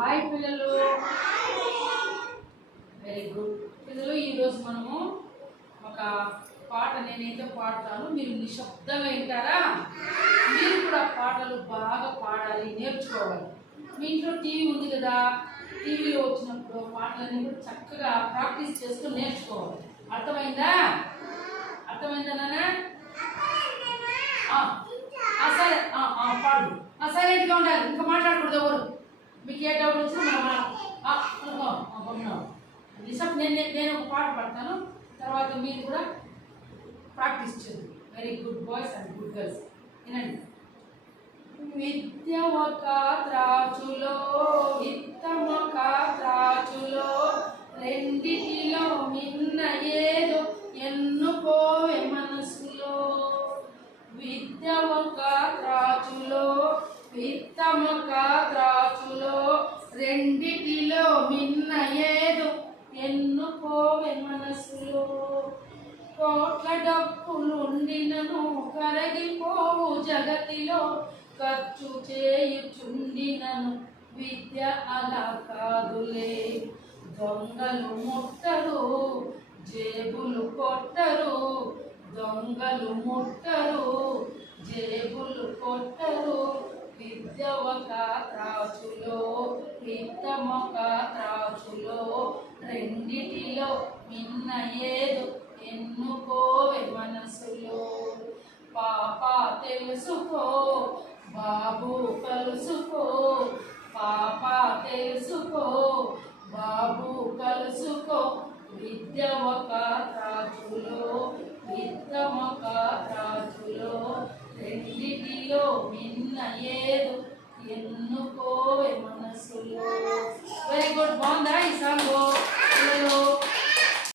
Hi పిల్లలు, very good పిల్లలు. ఈరోజు మనము ఒక పాట నేనైతే పాడతాను, మీరు నిశ్శబ్దంగా వింటారా? మీరు కూడా పాటలు బాగా పాడాలి, నేర్చుకోవాలి. మీ ఇంట్లో టీవీ ఉంది కదా, టీవీలో వచ్చినప్పుడు పాటలన్నీ కూడా చక్కగా ప్రాక్టీస్ చేసుకుని నేర్చుకోవాలి. అర్థమైందా? అర్థమైందా నాన్న? సరే పాడు. సైలెంట్గా ఉండాలి, ఇంకా మాట్లాడకూడదు ఎవరు. మీకు ఏ డౌట్ వచ్చినా నేను ఒక పాట పాడతాను, తర్వాత మీరు కూడా ప్రాక్టీస్ చేయండి. Very good boys and good girls. వినండి. విద్య ఒక త్రాచులో, విత్తమొక త్రాచులో, రెండిటిలో నిన్న ఏదో ఎన్నుకోవే మనసులో. విద్య ఒక త్రాచులో, విత్తమొక త్రాచులో, రెండిటిలో నిన్న ఏదో ఎన్నుకోవే మనసులో. కోట్ల డబ్బులుండినను కరగిపోవు జగతిలో, ఖర్చు చేయుచుండినను విద్య అలా కాదులే. దొంగలు ముట్టరు, జేబులు కొట్టరు, దొంగలు ముట్టరు, జేబులు కొట్టరు. విద్య ఒక త్రాచులో, విత్తమొక త్రాచులో, రెండిటిలో నిన్న ఏదో ఎన్నుకోవే మనసులో. పాప తెలుసుకో, బాబు కలుసుకో, పాప తెలుసుకో, బాబు కలుసుకో. విద్య ఒక త్రాచులో, విత్తమొక త్రాచులో, రెండిటిలో నిన్న ఏదో ఎన్నుకోవే మనసులో. వెరీ గుడ్, బాగుందా ఈ సాంగ్?